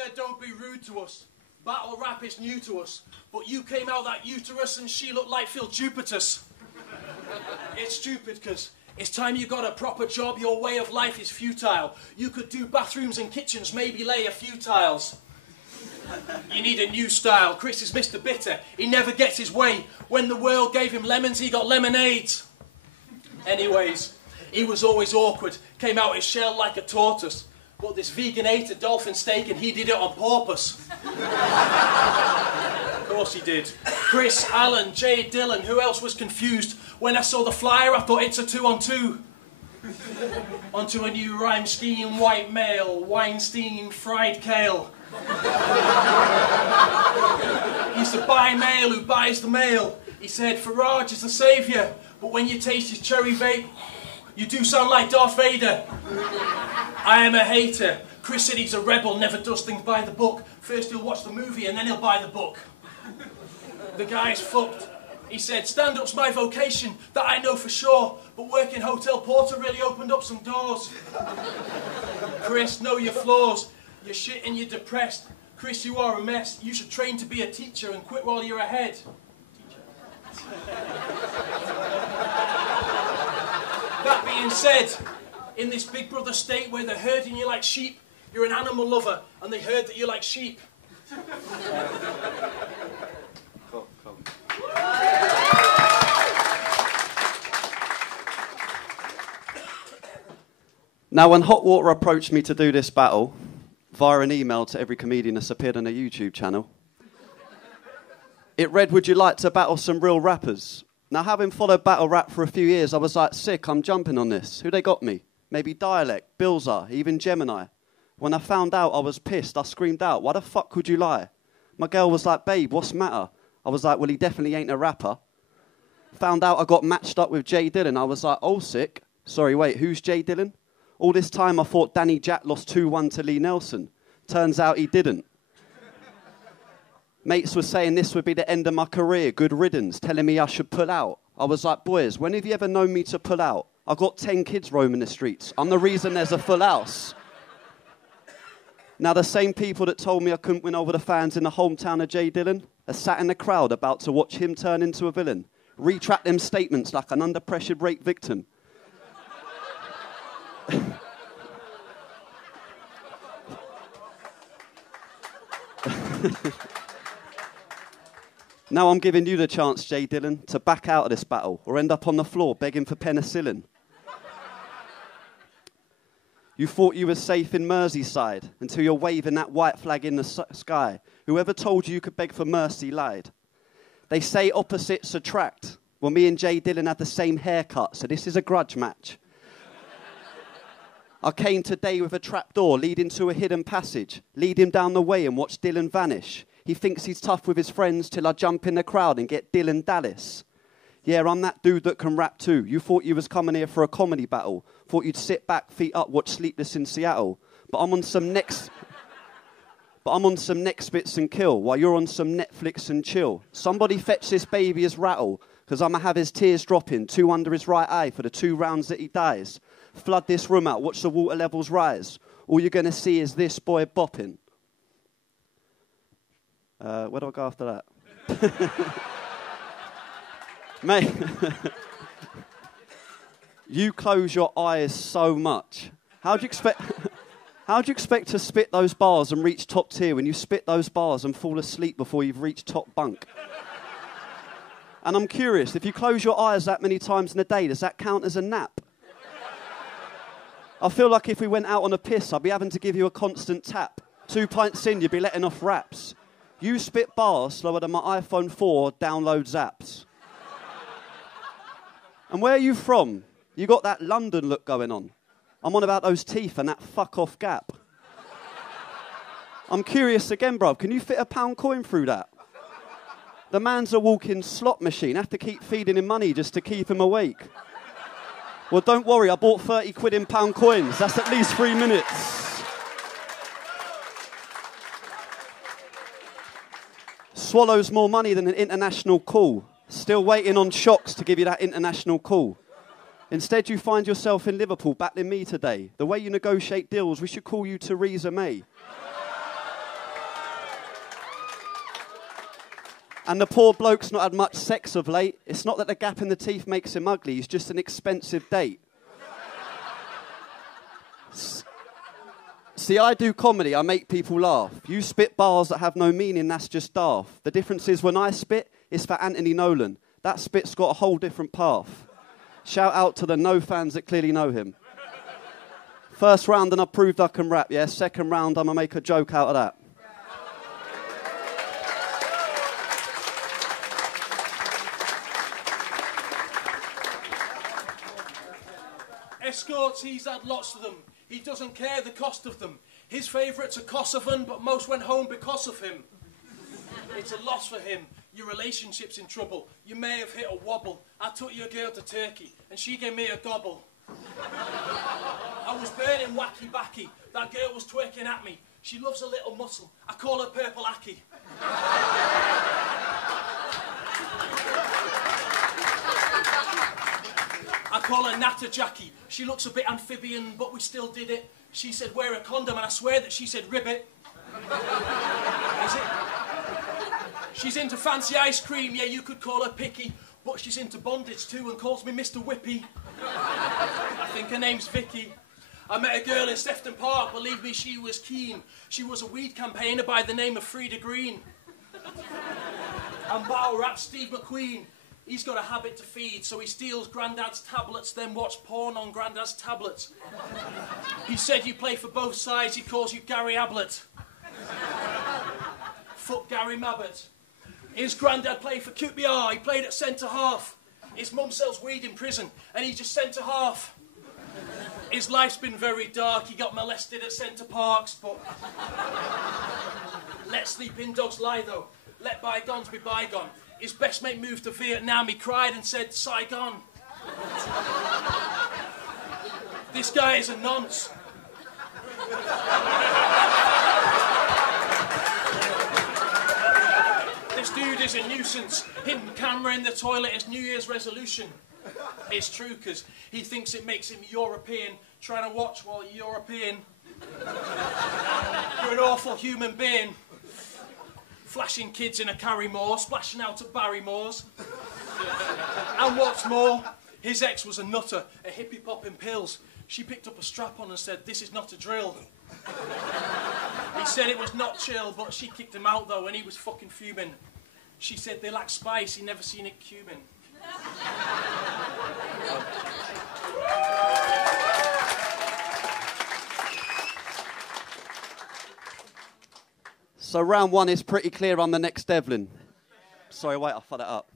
said don't be rude to us. Battle rap is new to us. But you came out that uterus and she looked like Phil Jupiter's. It's stupid because it's time you got a proper job. Your way of life is futile. You could do bathrooms and kitchens, maybe lay a few tiles. You need a new style. Chris is Mr. Bitter. He never gets his way. When the world gave him lemons, he got lemonades. Anyways, he was always awkward. Came out his shell like a tortoise. But this vegan ate a dolphin steak and he did it on purpose. Of course he did. Chris, Alan, Jay, Dillon, who else was confused? When I saw the flyer, I thought it's a 2-on-2. Onto a new rhyme scheme, white male, Weinstein, fried kale. He's the buy male who buys the mail. He said Farage is the saviour, but when you taste his cherry vape, you do sound like Darth Vader. I am a hater. Chris said he's a rebel, never does things by the book. First he'll watch the movie and then he'll buy the book. The guy's fucked. He said, stand-up's my vocation, that I know for sure, but working hotel porter really opened up some doors. Chris, know your flaws. You're shit and you're depressed. Chris, you are a mess. You should train to be a teacher and quit while you're ahead. That being said, in this Big Brother state where they're herding you like sheep, you're an animal lover and they heard that you like sheep. Cool. Now, when Hot Water approached me to do this battle, via an email to every comedian that's appeared on a YouTube channel, it read, would you like to battle some real rappers? Now, having followed battle rap for a few years, I was like, sick, I'm jumping on this. Who they got me? Maybe Dialect, Bilzar, even Gemini. When I found out, I was pissed. I screamed out, why the fuck would you lie? My girl was like, babe, what's the matter? I was like, well, he definitely ain't a rapper. Found out I got matched up with Jay Dillon. I was like, oh, sick. Sorry, wait, who's Jay Dillon? All this time I thought Danny Jack lost 2-1 to Lee Nelson. Turns out he didn't. Mates were saying this would be the end of my career, good riddance, telling me I should pull out. I was like, boys, when have you ever known me to pull out? I've got 10 kids roaming the streets. I'm the reason there's a full house. Now, the same people that told me I couldn't win over the fans in the hometown of Jay Dillon are sat in the crowd about to watch him turn into a villain. Retract them statements like an under-pressured rape victim. Now I'm giving you the chance, Jay Dillon, to back out of this battle or end up on the floor begging for penicillin. You thought you were safe in Merseyside until you're waving that white flag in the sky. Whoever told you could beg for mercy lied. They say opposites attract. Well, me and Jay Dillon had the same haircut, so this is a grudge match. I came today with a trapdoor leading to a hidden passage. Lead him down the way and watch Dillon vanish. He thinks he's tough with his friends till I jump in the crowd and get Dillon Dallas. Yeah, I'm that dude that can rap too. You thought you was coming here for a comedy battle. Thought you'd sit back, feet up, watch Sleepless in Seattle. But I'm on some next bits and kill while you're on some Netflix and chill. Somebody fetch this baby his rattle, because I'ma have his tears dropping, 2 under his right eye for the 2 rounds that he dies. Flood this room out, watch the water levels rise. All you're gonna see is this boy bopping. Where do I go after that? Mate, you close your eyes so much. How do you expect to spit those bars and reach top tier when you spit those bars and fall asleep before you've reached top bunk? And I'm curious, if you close your eyes that many times in a day, does that count as a nap? I feel like if we went out on a piss, I'd be having to give you a constant tap. 2 pints in, you'd be letting off raps. You spit bars slower than my iPhone 4 downloads apps. And where are you from? You got that London look going on. I'm on about those teeth and that fuck-off gap. I'm curious again, bruv. Can you fit a £1 coin through that? The man's a walking slot machine. Have to keep feeding him money just to keep him awake. Well, don't worry. I bought 30 quid in £1 coins. That's at least 3 minutes. Swallows more money than an international call. Still waiting on Shox to give you that international call. Instead, you find yourself in Liverpool battling me today. The way you negotiate deals, we should call you Theresa May. And the poor bloke's not had much sex of late. It's not that the gap in the teeth makes him ugly, he's just an expensive date. See, I do comedy, I make people laugh. You spit bars that have no meaning, that's just daft. The difference is when I spit, it's for Anthony Nolan. That spit's got a whole different path. Shout out to the no fans that clearly know him. First round and I proved I can rap, yeah? Second round, I'm going to make a joke out of that. Escorts, he's had lots of them. He doesn't care the cost of them. His favourites are Kosovan, but most went home because of him. It's a loss for him. Your relationship's in trouble. You may have hit a wobble. I took your girl to Turkey, and she gave me a gobble. I was burning wacky backy. That girl was twerking at me. She loves a little muscle. I call her Purple Aki. I call her Natter Jackie. She looks a bit amphibian, but we still did it. She said, wear a condom, and I swear that she said, ribbit. Is it? She's into fancy ice cream, yeah, you could call her picky, but she's into bondage too and calls me Mr. Whippy. I think her name's Vicky. I met a girl in Sefton Park, believe me, she was keen. She was a weed campaigner by the name of Frida Green. And battle rap Steve McQueen. He's got a habit to feed, so he steals Grandad's tablets, then watch porn on Grandad's tablets. He said you play for both sides, he calls you Gary Ablett. Fuck Gary Mabbott. His granddad played for QPR, he played at centre half. His mum sells weed in prison, and he's just centre half. His life's been very dark, he got molested at Centre Parks, but... Let sleeping dogs lie though, let bygones be bygone. His best mate moved to Vietnam, he cried and said, Saigon. This guy is a nonce. This dude is a nuisance. Hidden camera in the toilet is New Year's resolution. It's true, because he thinks it makes him European, trying to watch while you're European. You're an awful human being. Flashing kids in a Carrymore, splashing out at Barrymore's. And what's more, his ex was a nutter, a hippie popping pills. She picked up a strap-on and said, this is not a drill. He said it was not chill, but she kicked him out though, and he was fucking fuming. She said they lack spice, he never seen it Cuban. So round one is pretty clear on the next Devlin. Sorry, wait, I'll fuck that up.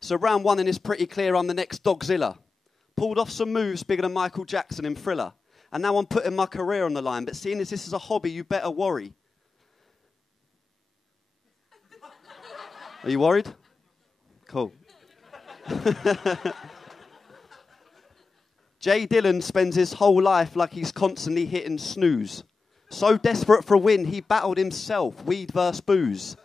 So round one is pretty clear on the next Dogzilla. Pulled off some moves bigger than Michael Jackson in Thriller. And now I'm putting my career on the line. But seeing as this is a hobby, you better worry. Are you worried? Cool. Dillon spends his whole life like he's constantly hitting snooze. So desperate for a win, he battled himself, weed versus booze.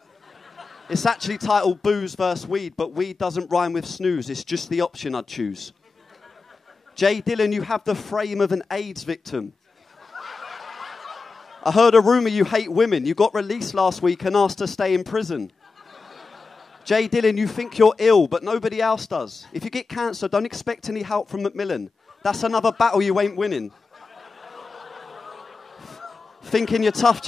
It's actually titled Booze versus Weed, but weed doesn't rhyme with snooze. It's just the option I'd choose. Dillon, you have the frame of an AIDS victim. I heard a rumour you hate women. You got released last week and asked to stay in prison. Dillon, you think you're ill, but nobody else does. If you get cancer, don't expect any help from Macmillan. That's another battle you ain't winning. Thinking you're tough,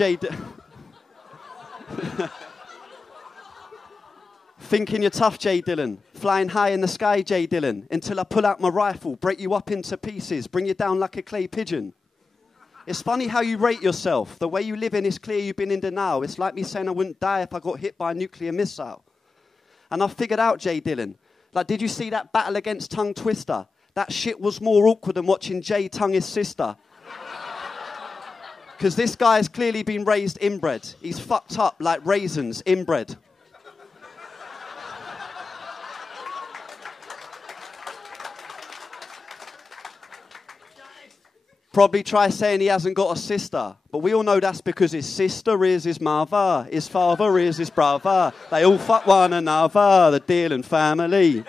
Thinking you're tough, Dillon. Flying high in the sky, Dillon. Until I pull out my rifle, break you up into pieces, bring you down like a clay pigeon. It's funny how you rate yourself. The way you live in is clear you've been in denial. It's like me saying I wouldn't die if I got hit by a nuclear missile. And I figured out, Dillon. Like, did you see that battle against Tongue Twister? That shit was more awkward than watching Jay tongue his sister. Because this guy's clearly been raised inbred. He's fucked up like raisins, inbred. Probably try saying he hasn't got a sister. But we all know that's because his sister is his mother. His father is his brother. They all fuck one another, the Dillon family.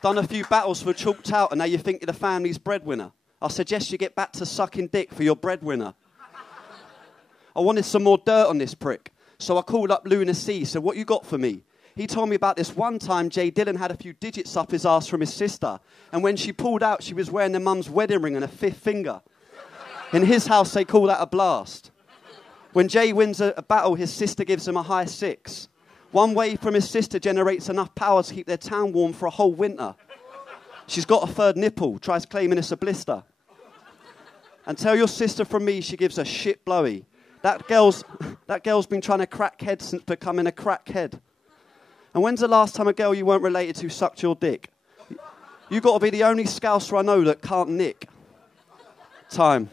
Done a few battles for Chalked Out and now you think you're the family's breadwinner. I suggest you get back to sucking dick for your breadwinner. I wanted some more dirt on this prick. So I called up Luna C, so what you got for me? He told me about this one time Dillon had a few digits up his ass from his sister, and when she pulled out, she was wearing their mum's wedding ring and a 5th finger. In his house, they call that a blast. When Jay wins a battle, his sister gives him a high 6. One wave from his sister generates enough power to keep their town warm for a whole winter. She's got a 3rd nipple, tries claiming it's a blister. And tell your sister from me she gives a shit blowy. That girl's been trying to crack head since becoming a crackhead. And when's the last time a girl you weren't related to sucked your dick? You got to be the only scouser I know that can't nick. Time.